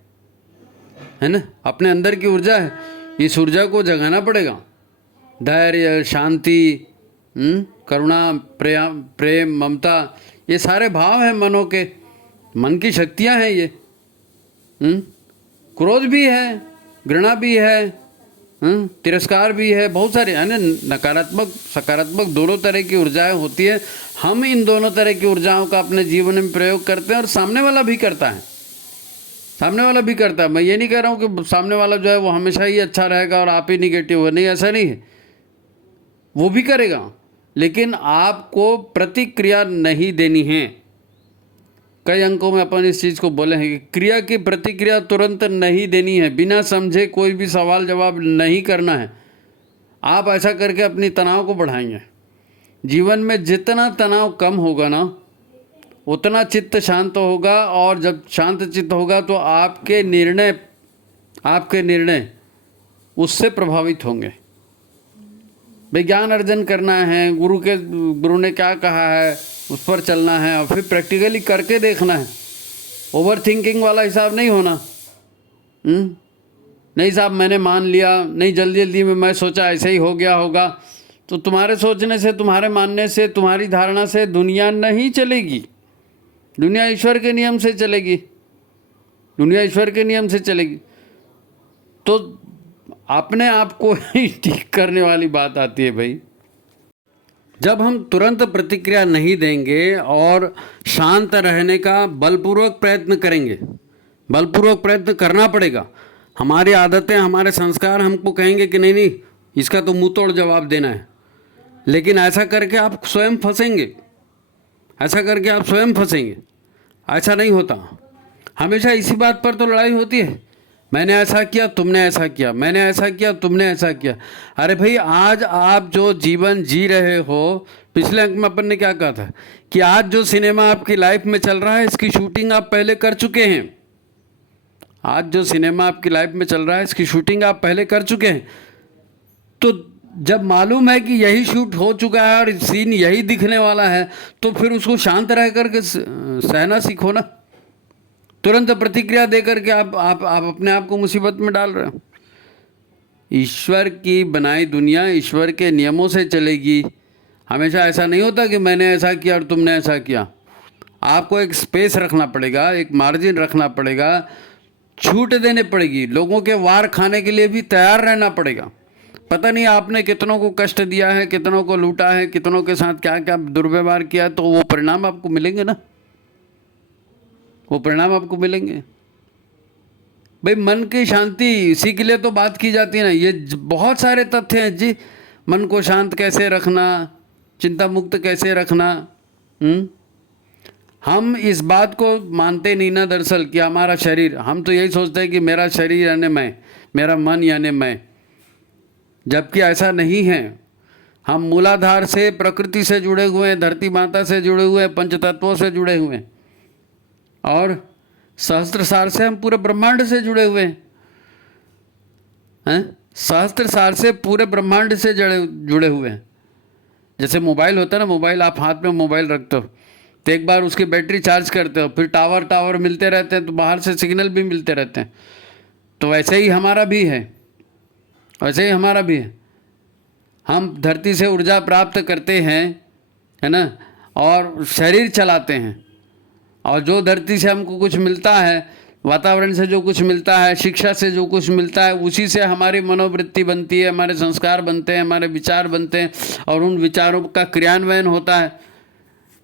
ना, अपने अंदर की ऊर्जा है। इस ऊर्जा को जगाना पड़ेगा। धैर्य, शांति, करुणा, प्रेम, ममता, ये सारे भाव हैं मनों के, मन की शक्तियां हैं ये। क्रोध भी है, घृणा भी है, तिरस्कार भी है, बहुत सारे है ना, नकारात्मक सकारात्मक दोनों तरह की ऊर्जाएं होती है। हम इन दोनों तरह की ऊर्जाओं का अपने जीवन में प्रयोग करते हैं और सामने वाला भी करता है, सामने वाला भी करता है। मैं ये नहीं कह रहा हूँ कि सामने वाला जो है वो हमेशा ही अच्छा रहेगा और आप ही निगेटिव हो, नहीं, ऐसा नहीं है, वो भी करेगा, लेकिन आपको प्रतिक्रिया नहीं देनी है। कई अंकों में अपन इस चीज़ को बोले हैं कि क्रिया की प्रतिक्रिया तुरंत नहीं देनी है, बिना समझे कोई भी सवाल जवाब नहीं करना है। आप ऐसा करके अपनी तनाव को बढ़ाएंगे। जीवन में जितना तनाव कम होगा ना, उतना चित्त शांत होगा, और जब शांत चित्त होगा तो आपके निर्णय उससे प्रभावित होंगे। विज्ञान अर्जन करना है, गुरु ने क्या कहा है उस पर चलना है, और फिर प्रैक्टिकली करके देखना है। ओवर थिंकिंग वाला हिसाब नहीं होना। नहीं साहब मैंने मान लिया, नहीं जल्दी जल्दी में मैं सोचा ऐसे ही हो गया होगा, तो तुम्हारे सोचने से, तुम्हारे मानने से, तुम्हारी धारणा से दुनिया नहीं चलेगी। दुनिया ईश्वर के नियम से चलेगी, दुनिया ईश्वर के नियम से चलेगी। तो अपने आप को ही ठीक करने वाली बात आती है भाई। जब हम तुरंत प्रतिक्रिया नहीं देंगे और शांत रहने का बलपूर्वक प्रयत्न करेंगे, बलपूर्वक प्रयत्न करना पड़ेगा। हमारी आदतें, हमारे संस्कार हमको कहेंगे कि नहीं नहीं इसका तो मुंह तोड़ जवाब देना है, लेकिन ऐसा करके आप स्वयं फंसेंगे, ऐसा करके आप स्वयं फंसेंगे। ऐसा नहीं होता। हमेशा इसी बात पर तो लड़ाई होती है, मैंने ऐसा किया, तुमने ऐसा किया, मैंने ऐसा किया, तुमने ऐसा किया। अरे भाई आज आप जो जीवन जी रहे हो, पिछले अंक में अपन ने क्या कहा था कि आज जो सिनेमा आपकी लाइफ में चल रहा है इसकी शूटिंग आप पहले कर चुके हैं। आज जो सिनेमा आपकी लाइफ में चल रहा है इसकी शूटिंग आप पहले कर चुके हैं। तो जब मालूम है कि यही शूट हो चुका है और सीन यही दिखने वाला है, तो फिर उसको शांत रह करके सहना सीखो ना। तुरंत प्रतिक्रिया दे करके आप अपने आप को मुसीबत में डाल रहे हो। ईश्वर की बनाई दुनिया ईश्वर के नियमों से चलेगी। हमेशा ऐसा नहीं होता कि मैंने ऐसा किया और तुमने ऐसा किया। आपको एक स्पेस रखना पड़ेगा, एक मार्जिन रखना पड़ेगा, छूट देने पड़ेगी, लोगों के वार खाने के लिए भी तैयार रहना पड़ेगा। पता नहीं आपने कितनों को कष्ट दिया है, कितनों को लूटा है, कितनों के साथ क्या क्या दुर्व्यवहार किया, तो वो परिणाम आपको मिलेंगे ना, वो परिणाम आपको मिलेंगे। भाई मन की शांति, इसी के लिए तो बात की जाती है ना। ये बहुत सारे तथ्य हैं जी, मन को शांत कैसे रखना, चिंता मुक्त कैसे रखना। हम इस बात को मानते नहीं ना दरअसल कि हमारा शरीर, हम तो यही सोचते हैं कि मेरा शरीर यानी मैं, मेरा मन यानी मैं, जबकि ऐसा नहीं है। हम मूलाधार से, प्रकृति से जुड़े हुए हैं, धरती माता से जुड़े हुए हैं, पंच तत्वों से जुड़े हुए हैं, और सहस्त्रसार से हम पूरे ब्रह्मांड से जुड़े हुए हैं। सहस्त्रसार से पूरे ब्रह्मांड से जुड़े हुए हैं। जैसे मोबाइल होता है ना, मोबाइल आप हाथ में मोबाइल रखते हो तो एक बार उसकी बैटरी चार्ज करते हो, फिर टावर मिलते रहते हैं, तो बाहर से सिग्नल भी मिलते रहते हैं। तो वैसे ही हमारा भी है, वैसे ही हमारा भी है। हम धरती से ऊर्जा प्राप्त करते हैं, है ना, और शरीर चलाते हैं, और जो धरती से हमको कुछ मिलता है, वातावरण से जो कुछ मिलता है, शिक्षा से जो कुछ मिलता है, उसी से हमारी मनोवृत्ति बनती है, हमारे संस्कार बनते हैं, हमारे विचार बनते हैं, और उन विचारों का क्रियान्वयन होता है।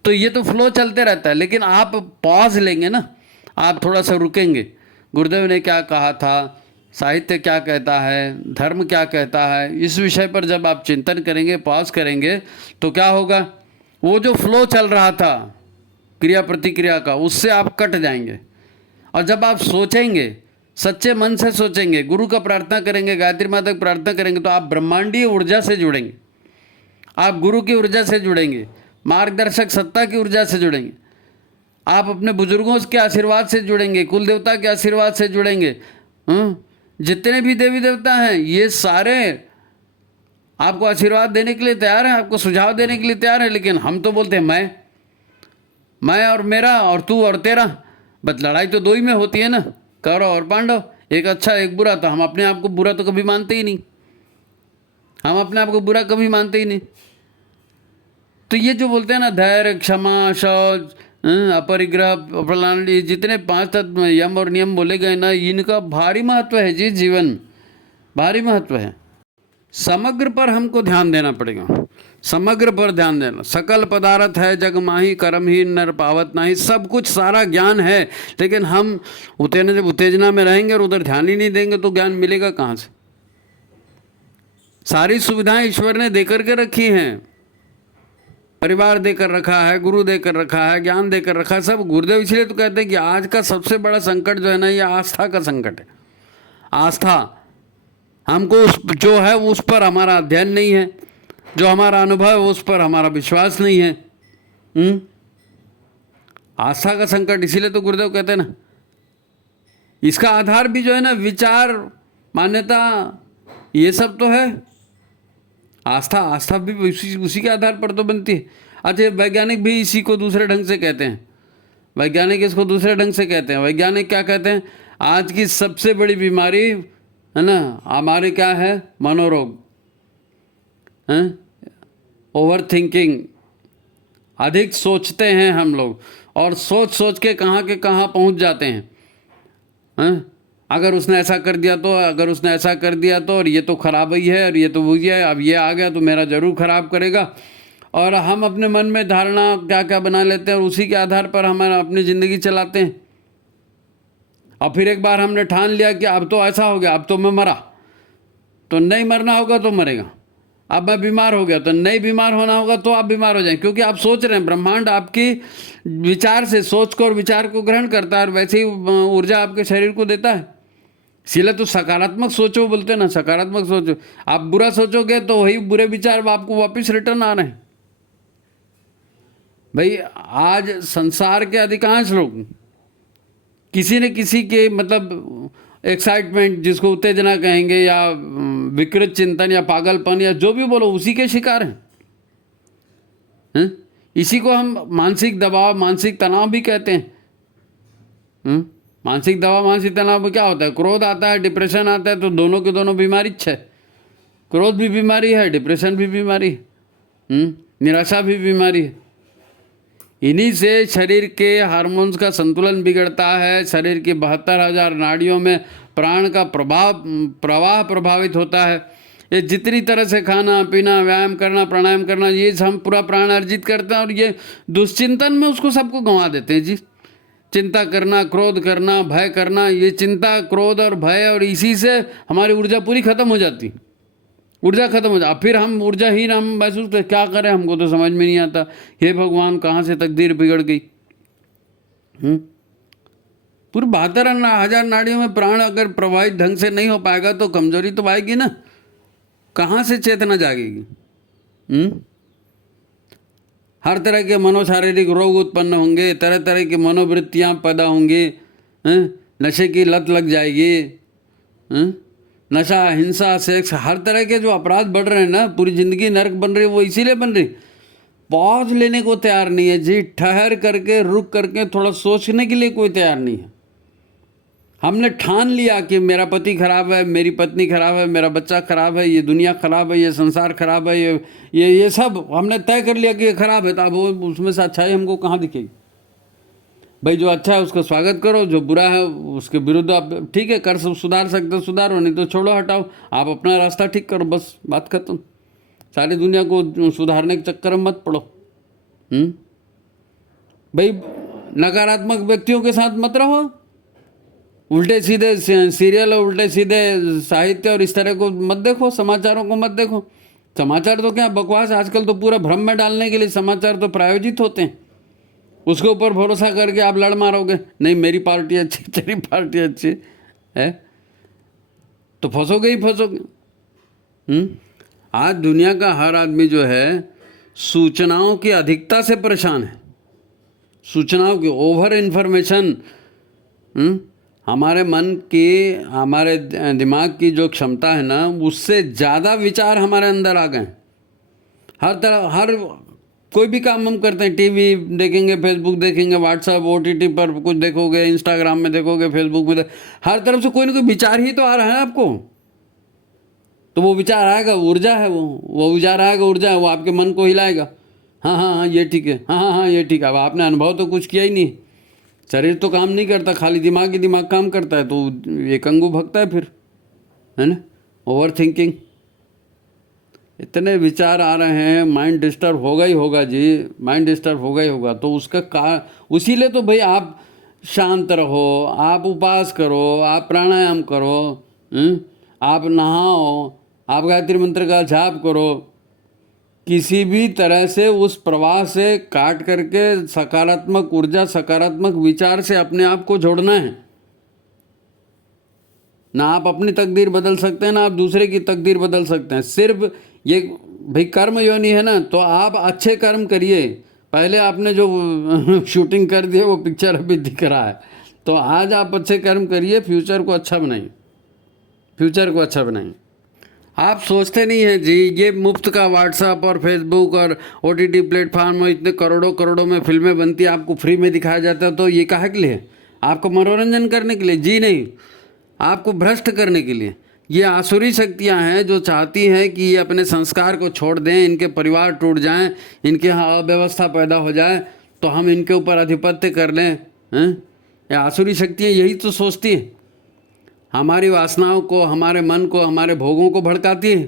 तो ये तो फ्लो चलते रहता है। लेकिन आप पॉज लेंगे ना, आप थोड़ा सा रुकेंगे, गुरुदेव ने क्या कहा था, साहित्य क्या कहता है, धर्म क्या कहता है, इस विषय पर जब आप चिंतन करेंगे, पॉज करेंगे, तो क्या होगा, वो जो फ्लो चल रहा था क्रिया प्रतिक्रिया का, उससे आप कट जाएंगे। और जब आप सोचेंगे, सच्चे मन से सोचेंगे, गुरु का प्रार्थना करेंगे, गायत्री माता की प्रार्थना करेंगे, तो आप ब्रह्मांडीय ऊर्जा से जुड़ेंगे, आप गुरु की ऊर्जा से जुड़ेंगे, मार्गदर्शक सत्ता की ऊर्जा से जुड़ेंगे, आप अपने बुजुर्गों के आशीर्वाद से जुड़ेंगे, कुल देवता के आशीर्वाद से जुड़ेंगे। जितने भी देवी देवता हैं, ये सारे आपको आशीर्वाद देने के लिए तैयार हैं, आपको सुझाव देने के लिए तैयार हैं। लेकिन हम तो बोलते हैं मैं और मेरा, और तू और तेरा। बस लड़ाई तो दो ही में होती है ना, कौरव और पांडव, एक अच्छा एक बुरा। तो हम अपने आप को बुरा तो कभी मानते ही नहीं, हम अपने आप को बुरा कभी मानते ही नहीं। तो ये जो बोलते हैं ना, धैर्य, क्षमा, शौच, अपरिग्रह, प्रलान, ये जितने 5 तत्व यम और नियम बोले गए ना, इनका भारी महत्व है जी, जीवन में भारी महत्व है। समग्र पर हमको ध्यान देना पड़ेगा, समग्र पर ध्यान देना। सकल पदार्थ है जग माही, कर्म ही नर पावत नाही। सब कुछ, सारा ज्ञान है, लेकिन हम उत्तेजना में रहेंगे और उधर ध्यान ही नहीं देंगे तो ज्ञान मिलेगा कहाँ से। सारी सुविधाएं ईश्वर ने देकर के रखी हैं, परिवार देकर रखा है, गुरु देकर रखा है, ज्ञान देकर रखा है, सब। गुरुदेव इसलिए तो कहते हैं कि आज का सबसे बड़ा संकट जो है ना, ये आस्था का संकट है। आस्था, हमको जो है उस पर हमारा अध्ययन नहीं है, जो हमारा अनुभव है उस पर हमारा विश्वास नहीं है। आस्था का संकट, इसीलिए तो गुरुदेव कहते हैं ना, इसका आधार भी जो है ना, विचार, मान्यता, ये सब तो है। आस्था भी उसी के आधार पर तो बनती है। अच्छा, वैज्ञानिक भी इसी को दूसरे ढंग से कहते हैं, वैज्ञानिक इसको दूसरे ढंग से कहते हैं। वैज्ञानिक क्या कहते हैं, आज की सबसे बड़ी बीमारी है ना हमारे क्या है, मनोरोग, ओवर थिंकिंग। अधिक सोचते हैं हम लोग, और सोच के कहाँ पहुंच जाते हैं। अगर उसने ऐसा कर दिया तो, अगर उसने ऐसा कर दिया तो, और ये तो खराब ही है, और ये तो वही है, अब ये आ गया तो मेरा जरूर खराब करेगा। और हम अपने मन में धारणा क्या क्या बना लेते हैं, और उसी के आधार पर हमारा अपनी ज़िंदगी चलाते हैं। और फिर एक बार हमने ठान लिया कि अब तो ऐसा हो गया, अब तो मैं मरा, तो नहीं मरना होगा तो मरेगा। अब मैं बीमार हो गया तो नहीं बीमार होना होगा, तो आप बीमार हो जाएंगे, क्योंकि आप सोच रहे हैं। ब्रह्मांड आपकी विचार से, सोच को और विचार को ग्रहण करता है, और वैसे ही ऊर्जा आपके शरीर को देता है। इसीलिए तो सकारात्मक सोचो बोलते हैं ना, सकारात्मक सोचो। आप बुरा सोचोगे तो वही बुरे विचार आपको वापस रिटर्न आ रहे हैं। भाई आज संसार के अधिकांश लोग किसी न किसी के, मतलब एक्साइटमेंट, जिसको उत्तेजना कहेंगे, या विकृत चिंतन, या पागलपन, या जो भी बोलो, उसी के शिकार हैं। इसी को हम मानसिक दबाव, मानसिक तनाव भी कहते हैं। मानसिक दबाव, मानसिक तनाव में क्या होता है, क्रोध आता है, डिप्रेशन आता है, तो दोनों के दोनों बीमारी है। क्रोध भी बीमारी है, डिप्रेशन भी बीमारी है। निराशा भी बीमारी है। इन्हीं से शरीर के हार्मोन्स का संतुलन बिगड़ता है, शरीर की 72,000 नाड़ियों में प्राण का प्रवाह प्रभावित होता है। ये जितनी तरह से खाना पीना, व्यायाम करना, प्राणायाम करना, ये हम पूरा प्राण अर्जित करते हैं और ये दुश्चिंतन में उसको सबको गंवा देते हैं जी। चिंता करना, क्रोध करना, भय करना, ये चिंता, क्रोध और भय, और इसी से हमारी ऊर्जा पूरी खत्म हो जाती, ऊर्जा खत्म हो जाती। फिर हम ऊर्जाहीन हम महसूस करते, क्या करें, हमको तो समझ में नहीं आता, हे भगवान कहाँ से तकदीर बिगड़ गई। पूरी 72,000 नाड़ियों में प्राण अगर प्रवाहित ढंग से नहीं हो पाएगा तो कमजोरी तो आएगी ना, कहाँ से चेतना जागेगी। हर तरह के मनोशारीरिक रोग उत्पन्न होंगे, तरह तरह की मनोवृत्तियाँ पैदा होंगी, नशे की लत लग जाएगी, नशा, हिंसा, सेक्स, हर तरह के जो अपराध बढ़ रहे हैं ना, पूरी ज़िंदगी नरक बन रही है, वो इसीलिए बन रही। पॉज लेने को तैयार नहीं है जी, ठहर करके, रुक करके, थोड़ा सोचने के लिए कोई तैयार नहीं है। हमने ठान लिया कि मेरा पति खराब है, मेरी पत्नी खराब है, मेरा बच्चा खराब है, ये दुनिया खराब है, ये संसार खराब है, ये सब हमने तय कर लिया कि ये खराब है। तो अब वो उसमें से अच्छाई हमको कहाँ दिखेगी? भाई जो अच्छा है उसका स्वागत करो, जो बुरा है उसके विरुद्ध आप ठीक है कर सुधार सकते हो सुधारो, नहीं तो छोड़ो, हटाओ, आप अपना रास्ता ठीक करो, बस बात खत्म। सारी दुनिया को सुधारने के चक्कर में मत पड़ो। भाई नकारात्मक व्यक्तियों के साथ मत रहो, उल्टे सीधे सीरियल और उल्टे सीधे साहित्य और इस तरह को मत देखो, समाचारों को मत देखो। समाचार तो क्या बकवास, आजकल तो पूरा भ्रम में डालने के लिए समाचार तो प्रायोजित होते हैं। उसके ऊपर भरोसा करके आप लड़ मारोगे, नहीं मेरी पार्टी अच्छी, तेरी पार्टी अच्छी है, तो फंसोगे ही फंसोगे। आज दुनिया का हर आदमी जो है सूचनाओं की अधिकता से परेशान है, सूचनाओं की ओवर इन्फॉर्मेशन। हमारे मन की, हमारे दिमाग की जो क्षमता है ना, उससे ज़्यादा विचार हमारे अंदर आ गए। हर तरह, हर कोई भी काम हम करते हैं, टीवी देखेंगे, फेसबुक देखेंगे, व्हाट्सएप, ओटीटी पर कुछ देखोगे, इंस्टाग्राम में देखोगे, फेसबुक में हर तरफ से कोई ना कोई विचार ही तो आ रहा है आपको। तो वो विचार आएगा, ऊर्जा है, वो विचार आएगा, ऊर्जा है, वो आपके मन को हिलाएगा। हाँ हाँ हाँ ये ठीक है, हाँ हाँ हाँ ये ठीक है। अब आपने अनुभव तो कुछ किया ही नहीं, शरीर तो काम नहीं करता, खाली दिमाग ही दिमाग काम करता है, तो एक अंगू भगता है फिर, है ना, ओवर थिंकिंग। इतने विचार आ रहे हैं, माइंड डिस्टर्ब होगा ही होगा जी, माइंड डिस्टर्ब होगा ही होगा। तो उसका उसीलिए तो भाई आप शांत रहो, आप उपवास करो, आप प्राणायाम करो, आप नहाओ, आप गायत्री मंत्र का जाप करो, किसी भी तरह से उस प्रवाह से काट करके सकारात्मक ऊर्जा, सकारात्मक विचार से अपने आप को जोड़ना है। ना आप अपनी तकदीर बदल सकते हैं, ना आप दूसरे की तकदीर बदल सकते हैं। सिर्फ ये भाई कर्म योनि है ना, तो आप अच्छे कर्म करिए। पहले आपने जो शूटिंग कर दी है वो पिक्चर अभी दिख रहा है, तो आज आप अच्छे कर्म करिए, फ्यूचर को अच्छा बनाइए, फ्यूचर को अच्छा बनाइए। आप सोचते नहीं हैं जी, ये मुफ्त का व्हाट्सएप और फेसबुक और ओटीटी प्लेटफार्म में इतने करोड़ों करोड़ों में फिल्में बनती है, आपको फ्री में दिखाया जाता है, तो ये काहे के लिए? आपको मनोरंजन करने के लिए? जी नहीं, आपको भ्रष्ट करने के लिए। ये आसुरी शक्तियां हैं जो चाहती हैं कि ये अपने संस्कार को छोड़ दें, इनके परिवार टूट जाएं, इनके यहाँ अव्यवस्था पैदा हो जाए, तो हम इनके ऊपर आधिपत्य कर लें। ये आसुरी शक्तियाँ यही तो सोचती हैं, हमारी वासनाओं को, हमारे मन को, हमारे भोगों को भड़काती है।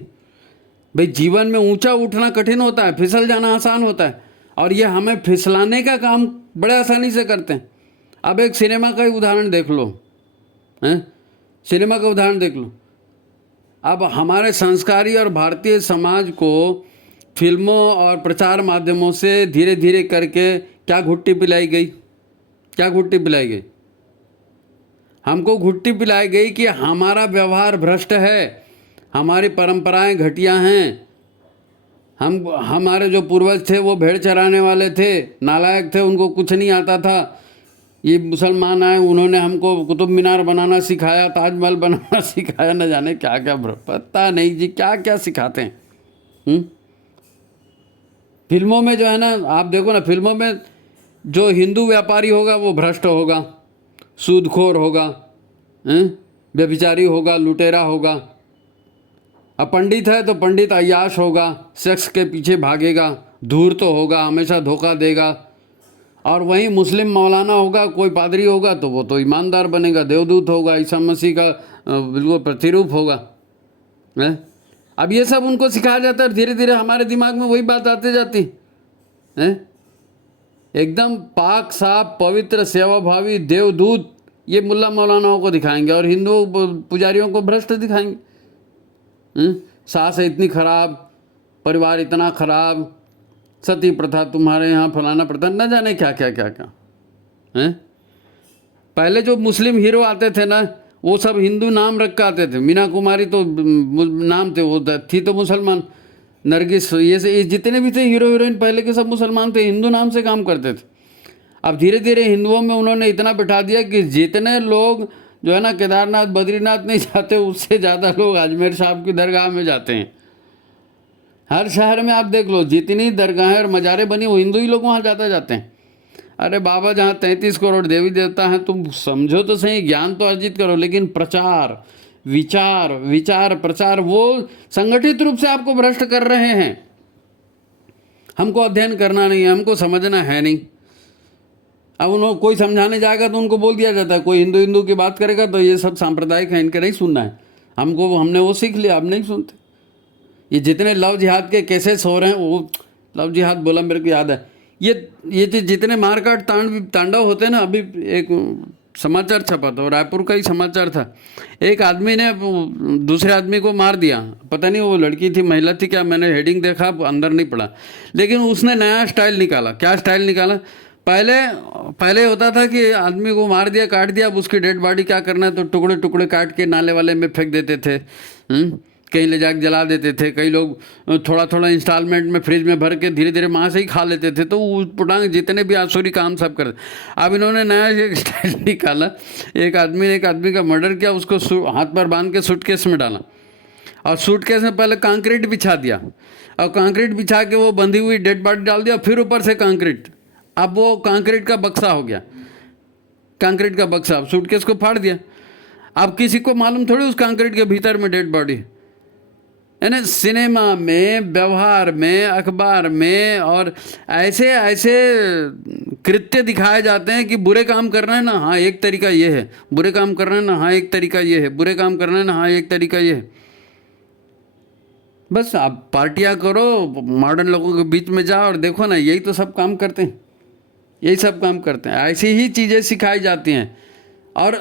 भाई जीवन में ऊंचा उठना कठिन होता है, फिसल जाना आसान होता है, और ये हमें फिसलाने का काम बड़े आसानी से करते हैं। अब एक सिनेमा का ही उदाहरण देख लो, सिनेमा का उदाहरण देख लो। अब हमारे संस्कारी और भारतीय समाज को फिल्मों और प्रचार माध्यमों से धीरे धीरे करके क्या घुट्टी पिलाई गई, क्या घुट्टी पिलाई गई? हमको घुट्टी पिलाई गई कि हमारा व्यवहार भ्रष्ट है, हमारी परंपराएं घटिया हैं, हमारे जो पूर्वज थे वो भेड़ चराने वाले थे, नालायक थे, उनको कुछ नहीं आता था। ये मुसलमान आए, उन्होंने हमको कुतुब मीनार बनाना सिखाया, ताजमहल बनाना सिखाया, न जाने क्या क्या, पता नहीं जी क्या क्या सिखाते हैं। फिल्मों में जो है ना, आप देखो ना, फिल्मों में जो हिंदू व्यापारी होगा वो भ्रष्ट होगा, सूदखोर होगा, व्यभिचारी होगा, लुटेरा होगा। अब पंडित है तो पंडित अय्याश होगा, सेक्स के पीछे भागेगा, धूर्त तो होगा, हमेशा धोखा देगा। और वहीं मुस्लिम मौलाना होगा, कोई पादरी होगा तो वो तो ईमानदार बनेगा, देवदूत होगा, ईसा मसीह का बिल्कुल प्रतिरूप होगा है। अब ये सब उनको सिखाया जाता है, धीरे धीरे हमारे दिमाग में वही बात आते जाती है। एकदम पाक साफ पवित्र सेवाभावी देवदूत ये मुल्ला मौलानाओं को दिखाएंगे और हिंदू पुजारियों को भ्रष्ट दिखाएंगे। सास इतनी खराब, परिवार इतना खराब, सती प्रथा तुम्हारे यहाँ, फलाना प्रथा, न जाने क्या क्या क्या क्या हैं। पहले जो मुस्लिम हीरो आते थे ना, वो सब हिंदू नाम रख के आते थे। मीना कुमारी तो नाम थे, वो थी तो मुसलमान। नरगिस, ये जितने भी थे हीरो हीरोइन पहले के सब मुसलमान थे, हिंदू नाम से काम करते थे। अब धीरे धीरे हिंदुओं में उन्होंने इतना बिठा दिया कि जितने लोग जो है ना केदारनाथ बद्रीनाथ नहीं जाते, उससे ज़्यादा लोग अजमेर साहब की दरगाह में जाते हैं। हर शहर में आप देख लो, जितनी दरगाहें और मज़ारें बनी वो हिंदू ही लोग वहाँ जाते हैं। अरे बाबा, जहाँ 33 करोड़ देवी देवता हैं, तुम समझो तो सही, ज्ञान तो अर्जित करो, लेकिन प्रचार, विचार प्रचार, वो संगठित रूप से आपको भ्रष्ट कर रहे हैं। हमको अध्ययन करना नहीं है, हमको समझना है नहीं। अब उन्होंने कोई समझाने जाएगा तो उनको बोल दिया जाता है, कोई हिंदू की बात करेगा तो ये सब सांप्रदायिक है, इनके नहीं सुनना है। हमने वो सीख लिया, अब नहीं सुनते। ये जितने लव जिहाद के केसेस हो रहे हैं, वो लव जिहाद बोला मेरे को याद है, ये जितने मारकाट तांडव होते हैं ना। अभी एक समाचार छपा था, रायपुर का ही समाचार था, एक आदमी ने दूसरे आदमी को मार दिया। पता नहीं वो लड़की थी महिला थी क्या, मैंने हेडिंग देखा, अंदर नहीं पड़ा। लेकिन उसने नया स्टाइल निकाला। क्या स्टाइल निकाला? पहले होता था कि आदमी को मार दिया, काट दिया, अब उसकी डेड बॉडी क्या करना है तो टुकड़े टुकड़े काट के नाले वाले में फेंक देते थे, कहीं ले जाकर जला देते थे। कई लोग थोड़ा थोड़ा इंस्टॉलमेंट में फ्रिज में भर के धीरे धीरे वहाँ से ही खा लेते थे। तो पुटांग जितने भी आसुरी काम सब करते। अब इन्होंने नया एक स्टाइल निकाला, एक आदमी का मर्डर किया, उसको हाथ पर बांध के सूटकेस में डाला और सूटकेस में पहले कंक्रीट बिछा दिया और कंक्रीट बिछा के वो बंधी हुई डेड बॉडी डाल दिया, फिर ऊपर से कंक्रीट। अब वो कंक्रीट का बक्सा हो गया, कंक्रीट का बक्सा। अब सूटकेस को फाड़ दिया। अब किसी को मालूम थोड़ी उस कंक्रीट के भीतर में डेड बॉडी है ना। सिनेमा में, व्यवहार में, अखबार में और ऐसे ऐसे कृत्य दिखाए जाते हैं कि बुरे काम करना है ना, हाँ एक तरीका ये है, बुरे काम करना है ना, हाँ एक तरीका ये है, बुरे काम करना है ना, हाँ एक तरीका ये है। बस आप पार्टियां करो, मॉडर्न लोगों के बीच में जाओ और देखो ना, यही तो सब काम करते हैं, यही सब काम करते हैं। ऐसी ही चीज़ें सिखाई जाती हैं। और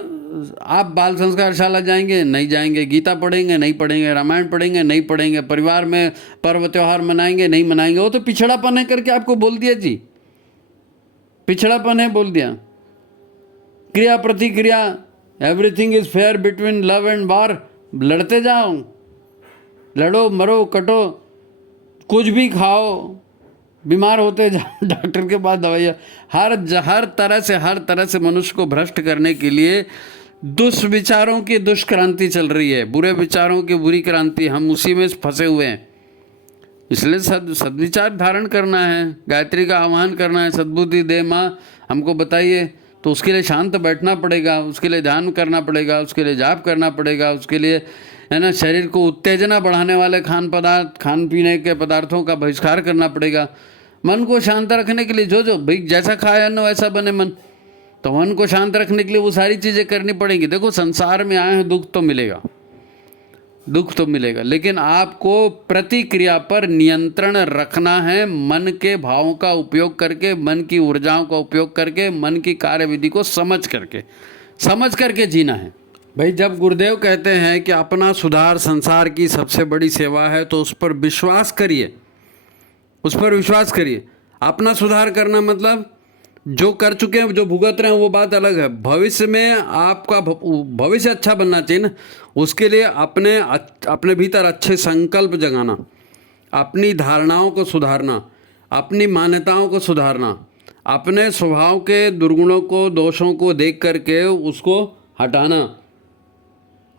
आप बाल संस्कारशाला जाएंगे, नहीं जाएंगे, गीता पढ़ेंगे, नहीं पढ़ेंगे, रामायण पढ़ेंगे, नहीं पढ़ेंगे, परिवार में पर्व त्यौहार मनाएंगे, नहीं मनाएंगे। वो तो पिछड़ापन है करके आपको बोल दिया जी, पिछड़ापन है बोल दिया। क्रिया प्रतिक्रिया, everything is fair between love and वार। लड़ते जाओ, लड़ो मरो कटो, कुछ भी खाओ, बीमार होते जाओ, डॉक्टर के पास दवाइयाँ। हर तरह से मनुष्य को भ्रष्ट करने के लिए दुष्विचारों की दुष्क्रांति चल रही है, बुरे विचारों की बुरी क्रांति। हम उसी में फंसे हुए हैं। इसलिए सद्विचार धारण करना है, गायत्री का आह्वान करना है, सद्बुद्धि दे माँ हमको बताइए। तो उसके लिए शांत बैठना पड़ेगा, उसके लिए ध्यान करना पड़ेगा, उसके लिए जाप करना पड़ेगा, उसके लिए है ना शरीर को उत्तेजना बढ़ाने वाले खान पीने के पदार्थों का बहिष्कार करना पड़ेगा। मन को शांत रखने के लिए जो भाई जैसा खाए अन्न वैसा बने मन, तो मन को शांत रखने के लिए वो सारी चीज़ें करनी पड़ेंगी। देखो संसार में आए हैं, दुख तो मिलेगा, लेकिन आपको प्रतिक्रिया पर नियंत्रण रखना है। मन के भावों का उपयोग करके, मन की ऊर्जाओं का उपयोग करके, मन की कार्यविधि को समझ करके जीना है। भाई जब गुरुदेव कहते हैं कि अपना सुधार संसार की सबसे बड़ी सेवा है, तो उस पर विश्वास करिए। अपना सुधार करना मतलब जो कर चुके हैं, जो भुगत रहे हैं, वो बात अलग है। भविष्य में आपका भविष्य अच्छा बनना चाहिए ना, उसके लिए अपने भीतर अच्छे संकल्प जगाना, अपनी धारणाओं को सुधारना, अपनी मान्यताओं को सुधारना, अपने स्वभाव के दुर्गुणों को, दोषों को देख करके उसको हटाना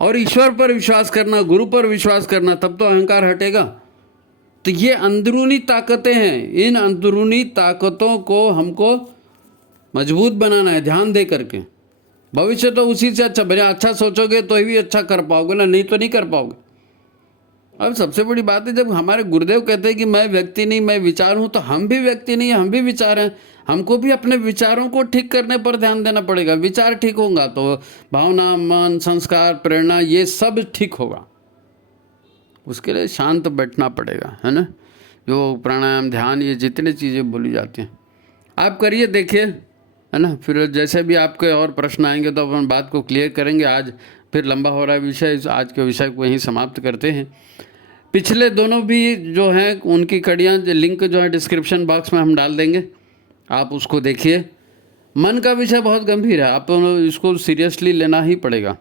और ईश्वर पर विश्वास करना, गुरु पर विश्वास करना, तब तो अहंकार हटेगा। तो ये अंदरूनी ताकतें हैं, इन अंदरूनी ताकतों को हमको मजबूत बनाना है ध्यान दे करके। भविष्य तो उसी से अच्छा, भले अच्छा सोचोगे तो ही अच्छा कर पाओगे ना, नहीं तो नहीं कर पाओगे। अब सबसे बड़ी बात है, जब हमारे गुरुदेव कहते हैं कि मैं व्यक्ति नहीं मैं विचार हूँ, तो हम भी व्यक्ति नहीं, हम भी विचार हैं। हमको भी अपने विचारों को ठीक करने पर ध्यान देना पड़ेगा। विचार ठीक होगा तो भावना, मन, संस्कार, प्रेरणा, ये सब ठीक होगा। उसके लिए शांत बैठना पड़ेगा, है ना। योग, प्राणायाम, ध्यान, ये जितने चीज़ें बोली जाती हैं आप करिए, देखिए, है ना। फिर जैसे भी आपके और प्रश्न आएंगे तो अपन बात को क्लियर करेंगे। आज फिर लंबा हो रहा है विषय, आज के विषय को वहीं समाप्त करते हैं। पिछले दोनों भी जो हैं उनकी कड़ियाँ, लिंक जो है डिस्क्रिप्शन बॉक्स में हम डाल देंगे, आप उसको देखिए। मन का विषय बहुत गंभीर है, आप इसको सीरियसली लेना ही पड़ेगा,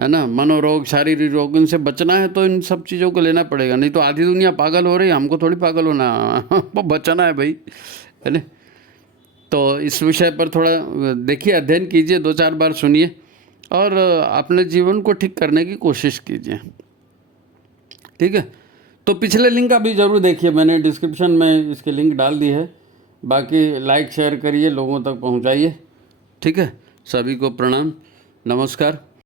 है ना। मनोरोग, शारीरिक रोग, इनसे बचना है तो इन सब चीज़ों को लेना पड़ेगा, नहीं तो आधी दुनिया पागल हो रही है, हमको थोड़ी पागल होना बचना है भाई, है ना। तो इस विषय पर थोड़ा देखिए, अध्ययन कीजिए, 2-4 बार सुनिए और अपने जीवन को ठीक करने की कोशिश कीजिए, ठीक है। तो पिछले लिंक अभी ज़रूर देखिए, मैंने डिस्क्रिप्शन में इसके लिंक डाल दी है। बाकी लाइक शेयर करिए, लोगों तक पहुंचाइए, ठीक है। सभी को प्रणाम, नमस्कार।